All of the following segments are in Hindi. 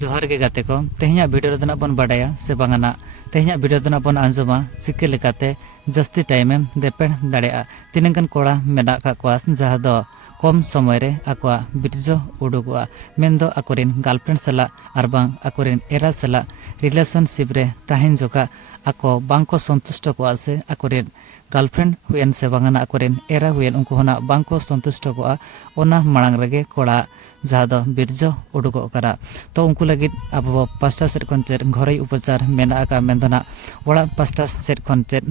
जोहार के गाते को तेहना वीडियो रदना बन बाडाया से बांगाना तेहना वीडियो रदना बन आंजमा चिके लेकाते जस्ती टाइम देपेड़ दाड़ेआ तिनंगन कोड़ा मेना का क्वास जहाँ दो कम समय रे आकुआ बिरजो उडुगुआ मेन्दो आकुरिन गर्लफ्रेंड सला आरबां आकुरिन एरा सला रिलेशनशिप रे ताहिन जोका आको बांको संतुष्ट कोआ से आकुरिन गर्लफ्रेंड हुएन से बांगाना आकुरिन एरा हुएन उनको होना बांको संतुष्ट कोआ ओना मांग रगे कोड़ा जहाँ दो बिरजो उडुगो करा तो उनको लगी अब पास्टा सेट कॉन्चेट घरे उपचार मेना का मेन्दना ओड़ा पास्टा सेट कॉन्चेट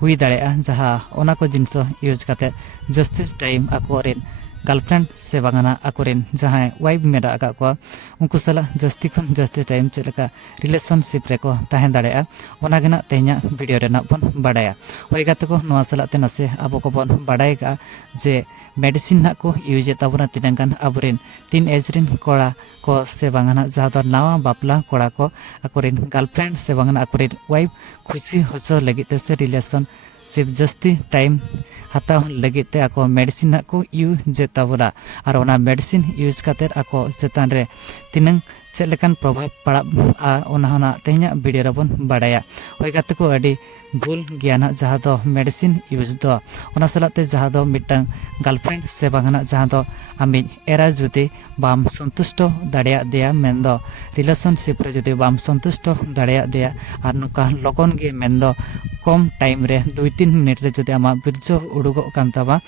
हुई दाड़ेआ जहाँ ओना को जिनिस यूज करते जस्ती टाइम आकुरिन गर्लफ्रेंड से बांगाना आकुरिन जहाँ वाइफ मेरा को उनको सला जस्ती खन जस्ती टाइम चलका रिलेशनशिप रेको ताहें दाड़ेआ ओनागेना तेहना वीडियो रेना बन बाडाया ओई गाते को नोआ सलाते नसे आबो को बन बाडाय का जे मेडिसिन ना को यूज ताबना तिनंगान आबुरिन टीन एज रिन कोड़ा को से बांगाना जहाँ दो नावा बापला कोड़ा को आकुरिन गर्लफ्रेंड से बांगाना आकुरिन वाइफ खुशी होचो लगिते से रिलेशन सिर्फ जस्ती टाइम हाताव लगित ते आको मेडिसिन को यूज ताबोना और ओना मेडिसिन यूज करते आको चेतान रे तिनंग चेलेकान प्रभाव पड़ा ओना तेहना वीडियो रबन बाडाया ओई गाते को अडी भूल ज्ञान जहाँ दो मेडिसिन यूज दो ओना सलाते जहाँ दो मिटंग गर्लफ्रेंड से बांगाना जहाँ दो आमी एरा जुदी बाम संतुष्ट दाड़िया दिया मेन्दो रिलेशनशिप रे जुदी बाम संतुष्ट दाड़िया दिया और नुका लगन गे मेन्दो कम टाइम रे 2-3 मिनट रे जुदी आमा बिरजो उडुगो कान ताबा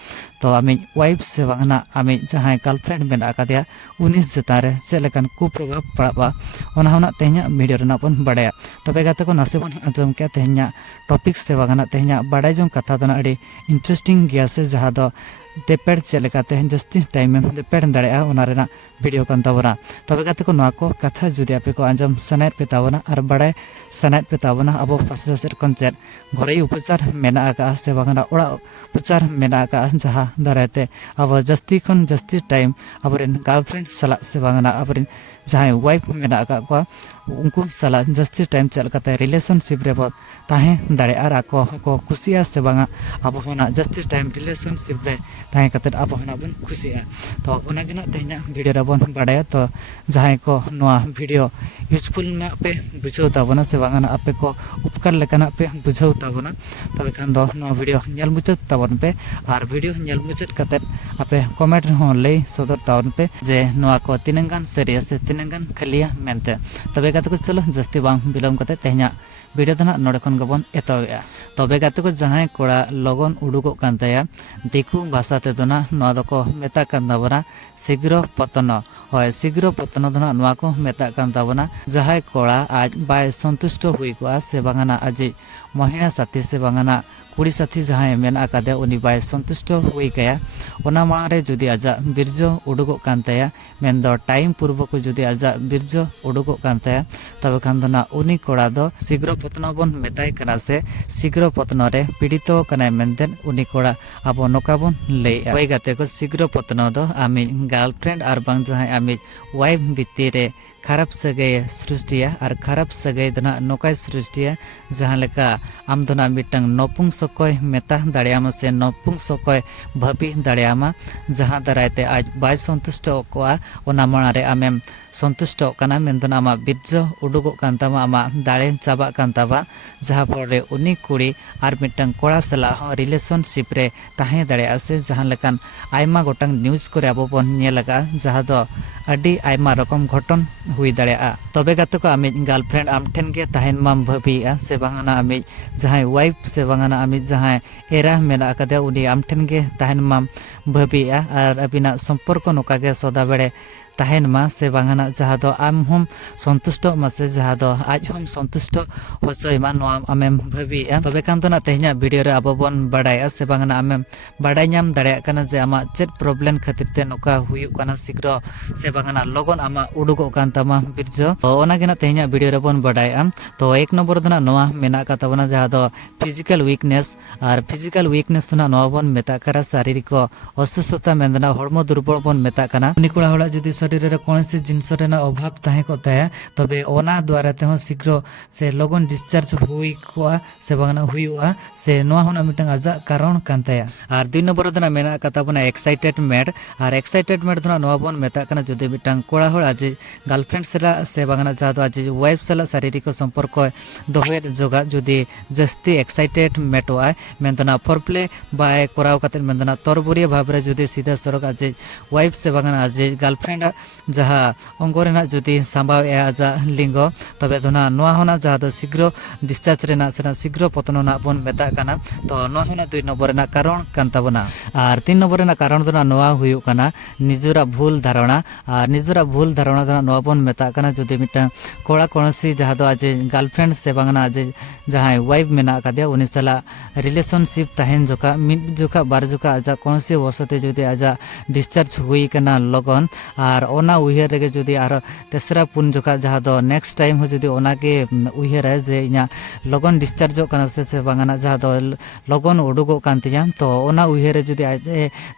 तो आमी वाइफ से बांगाना आमी जहाँ गर्लफ्रेंड मेना आकादिया उनी चेतान रे चेलेकान कुप्रभाव पड़ाबा ओना तेहना वीडियो रेना बन बाडाया तबे गाते को नासे बन आजम के तेहना टॉपिक से बागाना तेहना बाडाय जों कथा दोना अड़ी इंटरेस्टिंग गया से जहाँ दो देपेड़ चेलेकाते जस्ती टाइम देपेड़ दाड़ेआ ओना रेना वीडियो कान ताबोना तबे गाते को नोआ को कथा जुदी आपे को आजम सनायत पे ताबोना और बाडाय सनायत पे ताबोना अबो पासे सेट कॉन्चेट घरे उपचार मेना आका से बागाना ओड़ा उपचार मेना आका जहाँ दारायते अब जस्ती खन जस्ती टाइम अबरेन गर्लफ्रेंड सला से बागाना अबरेन जहाँ वाइफ मेना आका को उनको सला जस्ती टाइम चलकाते रिलेशनशिप रे बो ताहें दाड़ेआ आको को खुशिया से बांगा अब होना जस्ती टाइम रिलेशनशिप रे ताहें कते अब होना बन खुशिया तो ओना गिना तेहना वीडियो रे बन बाडाया तो जहाँ को नोआ वीडियो यूजफुल ना पे बुझाव ताबोना से बांगा आपे को उपकार लेकाना पे बुझाव ताबोना तबे खान दो नोआ वीडियो नेल मुचाद ताबोन पे और वीडियो नेल मुचाद कते आपे कमेंट हो लई सदर ताबोन पे जे नोआ को तिनंगान सीरियस से तिनंगान खलिया मेनते तबे गाते को चलो जस्ती बांग बिलम कते तेहना वीडियो दना नोडे खन गबन एतोया तबे गाते को जहाँ कोड़ा लगन उडुगो कान ताया दिकु भाषा ते दोना नोआ दको मेता कान ताबोना शीघ्र पतन হয় शीघ्र पतन दोना नोआ को मेता कान ताबोना जहाँ कोड़ा आज बाय संतुष्ट हुई को से बांगाना आज महिला साथी से बांगाना कुड़ी साथी जहाँ मेना आकादे उनी बाय संतुष्ट हुई गया ओना मांग रे जुदी आजा बिरजो उडुगो कान ताया मेन्दो टाइम पूर्व को जुदी आजा बिरजो उडुगो कान ताया तबे खान दोना उनी कोड़ा दो शीघ्र पतन बन मेताय कना से शीघ्र पतन रे पीड़ितो कना मेनतेन उनी कोड़ा आबो नोका बन ले ओई गाते को शीघ्र पतन दो आमी गर्लफ्रेंड आर बांग जहाँ आमी वाइफ बिती रे खराब सगै सृष्टिया और खराब सगै दना नोकाय सृष्टिया जहाँ लेका आम दोना मिटंग नपुंग सकय मेता दाड़ियामा से नपुंग सकय भाबी दाड़ियामा जहाँ दारायते आज बाय संतुष्ट कोआ ओना माणारे आमेम संतुष्ट काना मेन्दना आमा बिरजो उडुगो कान तामा आमा दाड़े चाबा कान ताबा जहाँ पर रे उनी कुड़ी आर मिटंग कोड़ा सला रिलेशनशिप रे ताहें दाड़ेआ से जहाँ लेकान आयमा गोटांग न्यूज करे आबो बन नेलगा जहाँ दो अडी आयमा रकम घटन हुई दाड़ेआ तबे गाते को आमी गर्लफ्रेंड आम ठेन के ताहेन माम भाबिया से बांगाना आमी जहाँ वाइफ से बांगाना आमी जहाँ एरा मेना आकादे उनी आम ठेन के ताहेन माम भाबिया और अबिना संपर्क नोका गे सदा बेड़े ताहेन मा से बांगाना जहाँ दो आम हम संतुष्ट मासे जहाँ दो आज हम संतुष्ट होचय मा नोआ आमेम भाबिया तबे खान तो ना तेहना वीडियो रे आबो बन बाडाया से बांगाना आमेम बाडाय नाम दाड़ेया काना जे आमा चेत प्रॉब्लम खातिर ते नोका हुयुग काना शीघ्र से बांगाना लगन आमा उडुगो कान तामा बिरजो तो ओना गिना तेहना वीडियो रे बन बाडाया तो एक नंबर दना नोआ मेना का ताबना जहाँ दो फिजिकल वीकनेस और फिजिकल वीकनेस दना नोआ बन मेता करा शारीरिक असुस्थता मेंदना हड़मो दुर्बल बन मेता काना उनी कोड़ा होला जुदी शरीर रे कौन सी जिनस रेना अभाव ताहे को ताया तबे ओना द्वारा तेहो शीघ्र से लगन डिस्चार्ज हुई कोआ से बांगना हुईआ से नोआ होना मिटंग आजा कारण कान ताया आर 2 नंबर दना मेना कथा बना एक्साइटेडमेंट आर एक्साइटेडमेंट दना नोआ बोन मेता कना जदि मिटंग कोड़ा होड़ आज गर्लफ्रेंड सेला से बांगना जादो आज वाइफ सेला शारीरिक संपर्क दोहे जोगा जदि जस्ती एक्साइटेड मेटोआ मेंदना फॉरप्ले बाय कोराव कते मेंदना तरबुरिया भाबरे जदि सीधा सड़क आज वाइफ से बांगना आज गर्लफ्रेंड जहा अंगोरेना जदि सांबाव ए आजा लिंग तबे दोना नोआ होना जहा दो शीघ्र डिस्चार्ज रेना सेना शीघ्र पतन ना बोन मेता कना तो नोआ होना 2 नंबर ना कारण कान ताबना आर 3 नंबर ना कारण दोना नोआ हुयु कना निजरा भूल धारणा आर निजरा भूल धारणा दोना नोआ बोन मेता कना जदि मिटा कोड़ा कोनसी जहा दो आज गर्लफ्रेंड से बांगना आज जहां वाइफ मेना कादिया उनी सला रिलेशनशिप ताहेन जोका मिड जोका बार जोका आजा कोनसी वसते जदि आजा डिस्चार्ज हुई कना लगन आर ओना उहियर रेगे जदि आर तेसरा पुन जोका जहा दो नेक्स्ट टाइम हो जदि ओना के उहियर है जे इना लगन डिस्चार्ज कना से बांगना जहा दो लगन उडुगो कांतिया तो ओना उहियर जदि आज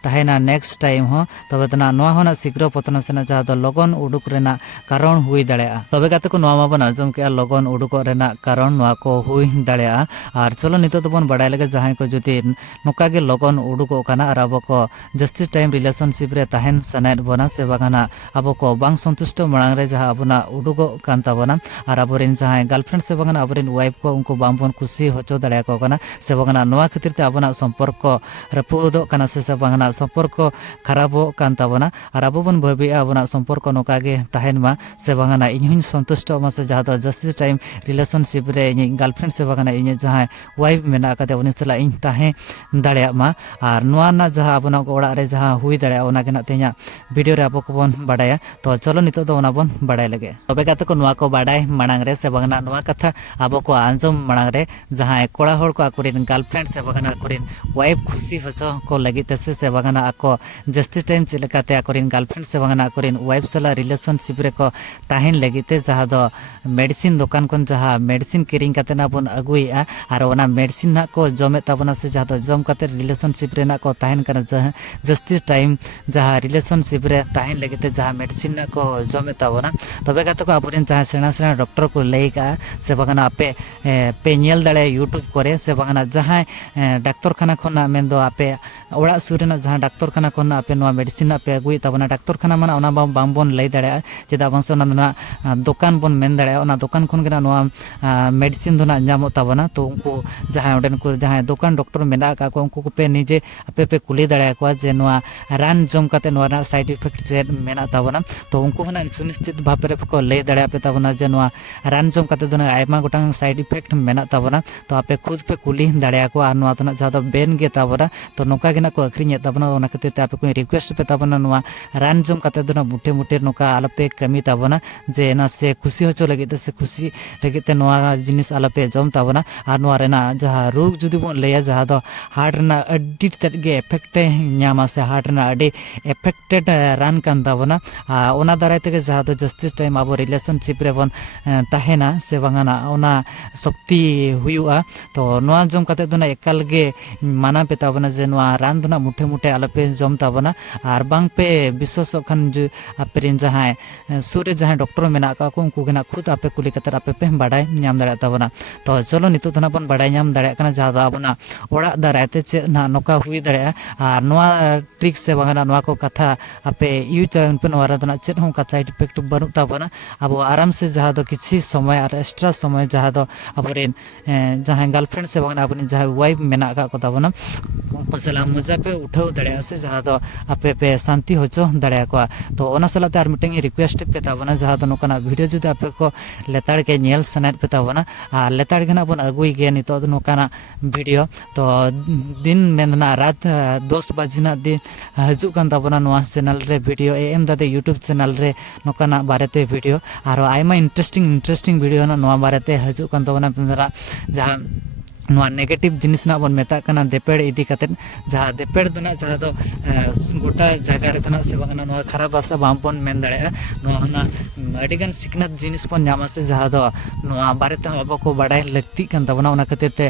ताहेना नेक्स्ट टाइम हो तबे तना नोआ होना शीघ्र पतन सेना जहा दो लगन उडुक रेना कारण हुई दाड़ेया तबे गाते को नोआ माबन आजम के लगन उडुक रेना कारण नोआ को हुई दाड़ेया आर चलो नितो तो बन बडाय लगे जहां को जदि नोका गे लगन उडुको काना आर अब को जस्ती टाइम रिलेशनशिप रे ताहेन सनायत बना से बागाना अब को बांग संतुष्ट मांग रे जहां अबना उडुको कान ताबना आर अबरेन जहां गर्लफ्रेंड से बागाना अबरेन वाइफ को उनको बांबन खुशी होचो दाड़े को काना से बागाना नोआ खातिर ते अबना संपर्क रपुदो काना से बागाना संपर्क खराबो कान ताबना आर अब बन भाबी अबना संपर्क नोका गे ताहेन मा से बागाना इनहुन संतुष्ट मा से जहां दो जस्ती टाइम रिलेशनशिप रे इन गर्लफ्रेंड से बागाना इन जहां वाइफ मेना काते उनी सला इन ताहे दाड़े मा आर नोआ ना जहां अबना ओड़ा रे जहां हुई दाड़े ओना के ना तेया वीडियो रे अब को बन बाडाया तो चलो नितो दो ओना बन बाडाय लगे तबे गाते को नोआ को बाडाय मांग रे से बागाना नोआ कथा अब को आंजम मांग रे जहां कोड़ा होड़ को आकुरिन गर्लफ्रेंड से बागाना आकुरिन वाइफ खुशी होचो को लगी तसे से बागाना आको जस्ती टाइम चिलकाते आकुरिन गर्लफ्रेंड से बागाना आकुरिन वाइफ सला रिलेशनशिप रे को ताहेन लगिते जहां दो मेडिसिन दुकान कोन जहां मेडिसिन किरिंग काते ना बन अगुइया आर ओना मेडिसिन ना को जमे ताबना से जहां दो जम काते रिलेशनशिप रे ना को ताहेन kana जस्ती टाइम जहां रिलेशनशिप रे ताहेन लगिते जहां मेडिसिन ना को जमे ताबना तबे गाते को आबुरेन जहां सेना सेना डॉक्टर को लेका से बागाना आपे पे नेल दाड़े यूट्यूब करे से बागाना जहां डाक्टर खाना खना मेंदो आपे ओड़ा सुरेना जहां डाक्टर खाना खना आपे नोआ मेडिसिन आपे अगुइ ताबना डाक्टर खाना माना ओना बाम बोन लई दाड़े चेदा बांस ओना ना दुकान बोन मेन दाड़े ओना दुकान खन गेना नोआ मेडिसिन दोना नामो ताबना तो उनको जहां ओडेन को जहां दुकान डॉक्टर मेना का को उनको पे निजे आपे पे कुली दाड़े को जे नोआ रान जम काते नोआ ना साइड इफेक्ट जे मेना ताबना तो उनको हना सुनिश्चित भाबरे को लई दाड़े आपे ताबना जे नोआ रान जम काते दोना आयमा गोटांग साइड इफेक्ट मेना ताबना तो आपे खुद पे कुली दाड़े को आ नोआ तना जहां बेन गे ताबना तो नोका गेना को अखरिញताबना ओना खातिर ते आपे को रिक्वेस्ट पे ताबना नोआ रान जम काते दोना मुठे मुठे नोका आलपे कमी ताबना जे ना से खुशी होचो लगित से खुशी लगित नोआ जिनिस आलपे जम ताबना आर नोआ रेना जहां रोग जुदी बोन लेया जहां दो हार्ट रेना अड्डी तट गे इफेक्ट न्यामा से हार्ट रेना अड्डी इफेक्टेड रान कान ताबना ओना दाराय ते जहां दो जस्ती टाइम अब रिलेशनशिप रे बोन ताहेना से बांगाना ओना शक्ति हुयुआ तो नोआ जम काते दोना एकाल गे माना पे ताबना जे नोआ रान दोना मुठे मुठे आलपे जम ताबना आर बांग पे विश्वास खन जो आपेरिन जहां सुरे जहां डॉक्टर मेना का को उनको गेना खुद आपे कुली कतर आपे पे बाडाय ᱧᱟᱢ दाड़ा ताबना तो चलो नितो तना बन बाडाय ᱧᱟᱢ दाड़ा कना जहां दो आबना ओड़ा दारायते चे ना नोका हुई दाड़ा आर नोआ ट्रिक से बांगना नोआ को कथा आपे यूज पे नोआ रदना चेत हों का साइड इफेक्ट बनु ताबना अब आराम से जहां दो किछि समय और एक्स्ट्रा समय जहां दो अबरेन जहां गर्लफ्रेंड से बांगना अपनी जहां वाइफ मेना का को ताबना सला मजा पे उठाव दाड़ा से जहां दो आपे पे शांति होचो दाड़ा को तो ओना सला तार मिटिंग रिक्वेस्ट पे ताबना जहां दो नोकना वीडियो जुदी आपे को लेताड़ के नेल सनात पे ताबना आ लेताड़ गेना बन अगुई गे नितो नोकना वीडियो तो दिन मेंदना रात 10 बजना दिन हजू कान ताबना नोआ चैनल रे वीडियो एम दादे यूट्यूब चैनल रे नोकना बारेते वीडियो आरो आयमा इंटरेस्टिंग वीडियो ना नोआ बारेते हजू कान ताबना जहां ᱱᱚᱣᱟ ᱱᱮᱜᱮᱴᱤᱵ ᱡᱤᱱᱤस ᱱᱟᱜ ᱵᱚᱱ ᱢᱮᱛᱟᱜ ᱠᱟᱱᱟ ᱫᱮᱯᱮᱲ ᱤᱫᱤ ᱠᱟᱛᱮᱫ ᱡᱟᱦᱟᱸ ᱫᱮᱯᱮᱲ ᱫᱚ ᱱᱟᱜ ᱡᱟᱦᱟᱸ ᱫᱚ ᱜᱚᱴᱟ ᱡᱟᱭᱜᱟ ᱨᱮ ᱱᱟᱜ ᱥᱮ ᱵᱟᱝ ᱱᱚᱣᱟ ᱠᱷᱟᱨᱟᱯ ᱵᱷᱟᱥᱟ ᱵᱟᱝ ᱵᱚᱱ ᱢᱮᱱ ᱫᱟᱲᱮᱭᱟᱜᱼᱟ ᱱᱚᱣᱟ ᱦᱚᱸ ᱟᱹᱰᱤᱜᱟᱱ ᱥᱤᱠᱷᱱᱟᱹᱛ ᱡᱤᱱᱤस ᱵᱚᱱ ᱧᱟᱢᱟ ᱥᱮ ᱡᱟᱦᱟᱸ ᱫᱚ ᱱᱚᱣᱟ ᱵᱟᱨᱮ ᱛᱮᱦᱚᱸ ᱟᱵᱚ ᱠᱚ ᱵᱟᱰᱟᱭ ᱞᱟᱹᱠᱛᱤᱜ ᱠᱟᱱ ᱛᱟᱵᱚᱱᱟ ᱚᱱᱟ ᱠᱷᱟᱹᱛᱤᱨ ᱛᱮ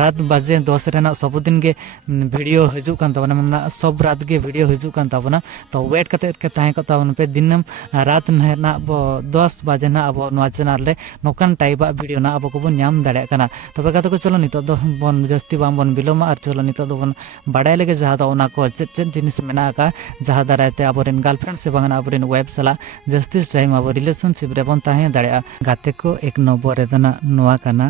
ᱨᱟᱛ ᱵᱟᱡᱮ 10 ᱨᱮᱱᱟᱜ ᱥᱚᱵᱫᱤᱱ ᱜᱮ ᱵᱷᱤᱰᱤᱭᱳ ᱦᱤᱡᱩᱜ ᱠᱟᱱ ᱛᱟᱵᱚᱱᱟ ᱢᱟᱱᱮ ᱥᱚᱵ ᱨᱟᱛ ᱜᱮ ᱵᱷᱤᱰᱤᱭᱳ ᱦᱤᱡᱩᱜ ᱠᱟᱱ ᱛᱟᱵᱚᱱᱟ ᱛᱚ ᱣᱮᱴ ᱠᱟᱛᱮ ᱛᱟᱦᱮᱸ ᱠᱚ ᱛᱟᱵᱚᱱ ᱯᱮ ᱫᱤᱱᱟᱹᱢ ᱨᱟᱛ ᱱᱟᱜ ᱟᱵᱚ 10 ᱵᱟᱡᱮ ᱱᱟᱜ ᱟᱵᱚ ᱱᱚᱣᱟ ᱪᱮᱱᱮᱞ ᱨᱮ ᱱᱚᱝᱠᱟᱱ ᱴᱟइᱯᱟᱜ ᱵᱷᱤᱰᱤᱭᱳ ᱱᱟᱜ ᱟᱵᱚ ᱠᱚᱵᱚᱱ ᱧᱟᱢ ᱫᱟᱲᱮᱭᱟᱜ ᱠᱟᱱᱟ ᱛᱚᱵᱮ ᱠᱟᱛᱮ ᱠᱚ ᱪᱚᱞᱚ ᱱᱤᱛᱚᱜ ᱫᱚ ᱵᱚᱱ ᱡᱟᱹᱥᱛᱤ ᱵᱟᱝ ᱵᱚᱱ ᱵᱤᱞᱚᱢᱟ ᱟᱨ ᱪᱚᱞᱚ ᱱᱤᱛᱚᱜ ᱫᱚᱵᱚᱱ ᱵᱟᱰᱟᱭ ᱞᱮᱜᱮ ᱡᱟᱦᱟᱸ ᱫᱚ ᱚᱱᱟ ko ᱪᱮᱫ ᱡᱤᱱᱤस ᱢᱮᱱᱟᱜ ᱟᱠᱟᱫ ᱡᱟᱦᱟᱸ ᱫᱟᱨᱟᱭ ᱛᱮ ᱟᱵᱚᱨᱮᱱ ᱜᱟᱨᱞᱯᱷᱨᱮন্ড ᱥᱮ ᱵᱟᱝ ᱟᱵᱚᱨᱮᱱ ᱳᱣᱟइफ ᱥᱟᱞᱟᱜ ᱡᱟᱹᱥᱛᱤ ᱴᱟइम ᱟᱵᱚ রিলেশনশিপ ᱨᱮᱵᱚᱱ ᱛᱟᱦᱮᱸ ᱫᱟᱲᱮᱭᱟᱜᱼᱟ ᱜᱟᱛᱮ ᱠᱚ 1 নম্বর ᱨᱮᱫᱚ ᱱᱚᱣᱟ ᱠᱟᱱᱟ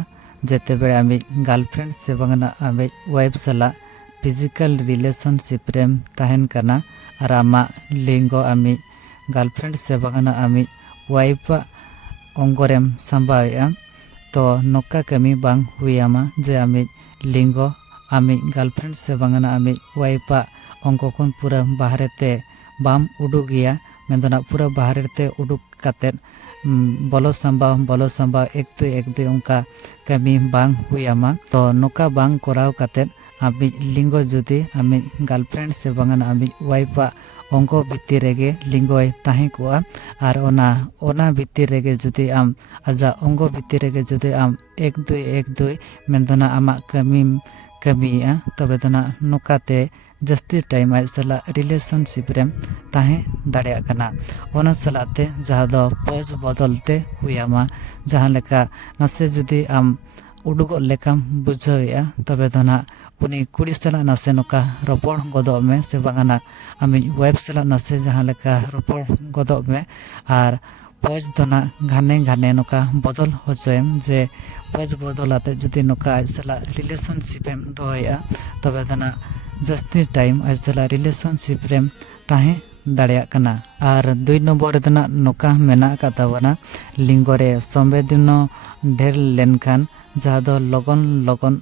ᱡᱮᱛᱮ ᱵᱮᱲᱟ ᱟᱢᱤᱡ ᱜᱟর্লফ্রেন্ড ᱥᱮ ᱵᱟᱝ ᱟᱢᱤᱡ ᱳᱣᱟइफ ᱥᱟᱞᱟᱜ ফিজিক্যাল রিলেশনশিপ ᱨᱮᱢ ᱛᱟᱦᱮᱱ ᱠᱟᱱᱟ ᱟᱨ ᱟᱢᱟᱜ ᱞᱤᱝᱜᱚ ᱟᱢᱤᱡ গার্লফ্রেন্ড ᱥᱮ ᱵᱟᱝ ᱟᱢᱤᱡ ᱳᱣᱟइফ অঙ্গরেম সাম্বাওয়েᱜᱼᱟ তো নᱚᱠᱟ ᱠᱟᱹᱢᱤ ᱵᱟᱝ ᱦᱩᱭᱟᱢᱟ ᱡᱮ ᱟᱢᱤᱡ ᱞᱤᱝᱜᱚ ᱟᱢᱤᱡ ᱜᱟর্লফ্রেন্ড ᱥᱮ ᱵᱟᱝ ᱟᱢᱤᱡ ᱳᱣᱟइফ অঙ্গ ᱠᱷᱚᱱ ᱯᱩᱨᱟᱹ ᱵᱟᱦᱨᱮ ᱛᱮ ᱵᱟᱢ ᱩᱰᱩᱠᱤᱭᱟ ᱢᱮᱱᱫᱚ ᱯᱩᱨᱟᱹ ᱵᱟᱦᱨᱮ ᱛᱮ ᱩᱰᱩᱠ ᱠᱟᱛᱮᱫ ᱵᱚᱞᱚ ᱥᱟᱢᱵᱟᱣ এক দুই ᱚᱱᱠᱟ ᱠᱟᱹᱢᱤ ᱵᱟᱝ ᱦᱩᱭᱟᱢᱟ ᱛᱚ ᱱᱚᱠᱟ ᱵᱟᱝ ᱠᱚᱨᱟᱣ ᱠᱟᱛᱮᱫ ᱟᱢᱤᱡ ᱞᱤᱝᱜᱚ ᱡᱩᱫᱤ ᱟᱢᱤᱡ গার্লফ্রেন্ড ᱥᱮ ᱵᱟᱝ ᱟᱢᱤᱡ ᱳᱣᱟइফ অঙ্গ ᱵᱷᱤᱛᱤᱨ ᱨᱮᱜᱮ ᱞᱤᱝᱜᱚᱭ ᱛᱟᱦᱮᱸ ᱠᱚᱜᱼᱟ ᱟᱨ ᱚᱱᱟ ᱵᱷᱤᱛᱤᱨ ᱨᱮᱜᱮ ᱡᱩᱫᱤ ᱟᱢ ᱟᱡᱟᱜ অঙ্গ ᱵᱷᱤᱛᱤᱨ ᱨᱮᱜᱮ ᱡᱩᱫᱤ ᱟᱢ এক দুই ᱢᱮᱱᱫᱚ ᱟᱢᱟᱜ ᱠᱟᱹᱢᱤᱢ ᱠᱟᱹᱢᱤᱭᱮᱜᱼᱟ ᱛᱚᱵᱮ ᱫᱚ ᱱᱚᱠᱟᱛᱮ ᱡᱟᱹᱥᱛᱤ ᱴᱟइम ᱟᱡ ᱥᱟᱞᱟᱜ রিলেশনশিপ ᱨᱮᱢ ᱛᱟᱦᱮᱸ ᱫᱟᱲᱮᱭᱟᱜ ᱠᱟᱱᱟ ᱚᱱᱟ ᱥᱟᱞᱟᱜ ᱛᱮ ᱡᱟᱦᱟᱸ ᱫᱚ ᱯᱚᱡ ᱵᱚᱫᱚᱞ ᱛᱮ ᱦᱩᱭᱟᱢᱟ ᱡᱟᱦᱟᱸ ᱞᱮᱠᱟ ᱱᱟᱥᱮ ᱡᱩᱫᱤ ᱟᱢ उडुगोग लेकाम बुझावेआ तबे दो ना उनी कुड़ी साला नासे नोका रपड़ गदब में से बागाना आमी वाइफ साला नासे जहाँ लेका रपड़ गदब में आर पज दो ना घाने घाने नोका बदल होचेम जे पज बदल आते जुदी नोका आज साला रिलेशनशिप एम दोया तबे दो ना जस्ती टाइम आज साला रिलेशनशिप रेम ताहे दाड़िया कना आर 2 नंबर रेदना नोका मेना का तावना लिंगोरे संवेदनो ढेर लेनखान जहाँ दो लगन लगन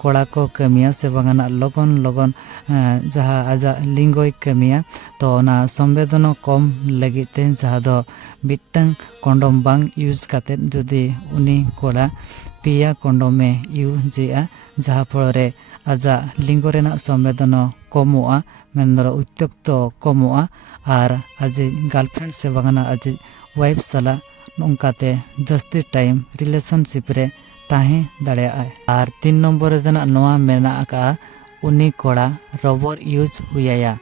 कोड़ा को कमिया से बागाना लगन लगन जहाँ आजा लिंगोय कमिया तो ना संवेदनो कम लगिते जहाँ दो मिट्टंग कंडोम बांग यूज काते जुदी उनी कोड़ा पिया कंडोमे यूजिया जहाँ फलरे आजा लिंगो रेना संवेदनो कमोआ मेनदरो उत्तक्तो कमोआ आर आजी गर्लफ्रेंड से बागाना आजी वाइफ साला नोंकाते जस्ती टाइम रिलेशनशिप रे ताहे दाड़ेआय आर 3 नंबर रेदना नोआ मेना का उनी कोड़ा रबर यूज हुयाया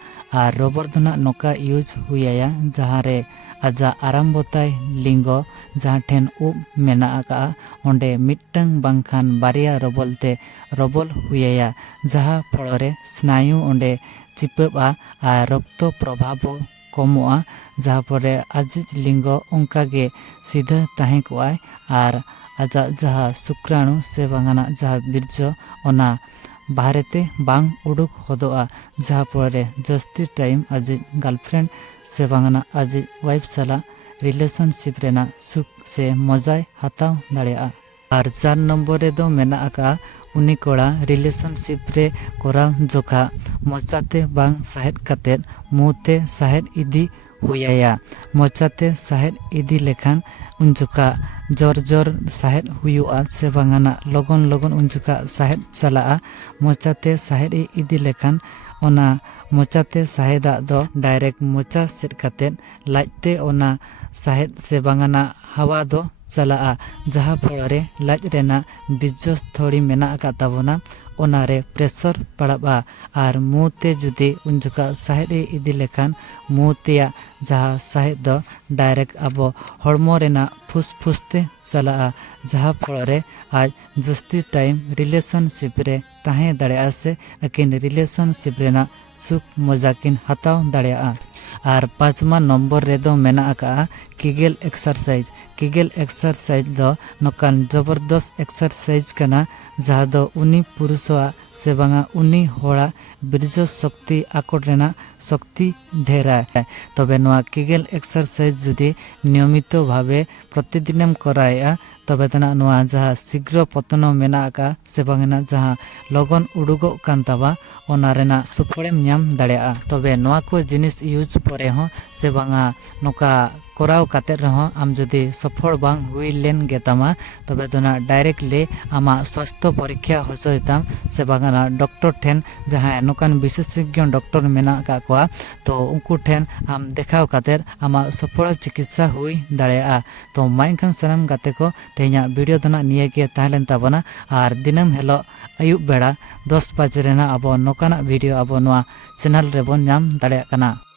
आर रबर दना नोका यूज हुयाया जहाँ रे आजा आरामबताय लिंगो जहाँ ठेन उब मेना का ओंडे मिट्टंग बांखान बारिया रबलते रबल हुयाया जहाँ फलरे स्नायु ओंडे चिपबा आर रक्त प्रभाव कमोआ जहाँ परे आजिज लिंगो उनकागे सीधा ताहे कोआय आर आजा जहाँ शुक्राणु से बागाना जहाँ बीर्ज ओना बाहरेते बांग उडुक होदोआ जहाँ परे जस्ती टाइम आजी गर्लफ्रेंड से बागाना आजी वाइफ साला रिलेशनशिप रेना सुख से मजाय हाताव दाड़ेआ आर 4 नंबर रे दो मेना का उनी कोड़ा रिलेशनशिप रे कोरा जोखा मोचाते बांग साहेद कातेद मुते साहेद इदी हुयाया मोचाते साहेद इदी लेखान उनजुका जोर जोर साहेद हुयुआ से बागाना लगन लगन उनजुका साहेद चलाआ मोचाते साहेद इदी लेखान ओना मोचाते साहेदा दो डायरेक्ट मोचा सेट कातेद लाइते ओना साहेद से बागाना हवा दो चलाआ जहाँ फलरे लाज रेना बिजस थोड़ी मेना का ताबोना ओनारे प्रेशर पड़ाबा आर मुते जुदी उनजुका साहेद इदी लेखान मुतिया जहाँ साहेद दो डायरेक्ट अबो हड़मो रेना फुसफुसते चलाआ जहाँ फलरे आज जस्ती टाइम रिलेशनशिप रे ताहे दाड़ेआ से अकिन रिलेशनशिप रेना सुख मजाकिन हताव दाड़ेआ आर 5मा नंबर रेदो मेना का किगेल एक्सरसाइज दो नोकान जबरदस्त एक्सरसाइज कना जहाँ दो उनी पुरुषवा से बांगा उनी होड़ा बीर्ज शक्ति आकोट रेना शक्ति ढेरा तबे नोआ किगेल एक्सरसाइज जुदी नियमित भावे प्रतिदिनम कराया तबे तना नोआ जहाँ शीघ्र पतन मेना का से बांगना जहाँ लगन उडुगो कान ताबा ओना रेना सुफलेम ᱧᱟᱢ दाड़ेआ तबे नोआ को जिनिस यूज परे हो से बांगा नोका koraw katet reho am jodi sophol bang hui len ge tama tobe dona directly ama swasthyo porikha hojoi tam se bangana doctor then jaha nokan bisesogyo doctor mena ka kwa to unku then am dekhaw katet ama sophol chikitsa hui dareya to mainkan sanam gate ko tehnya video dona niye ge tahlen tabona ar dinam helo ayub beda 10 baje rena abo nokana video abo noa channel rebon nyam dareya kana।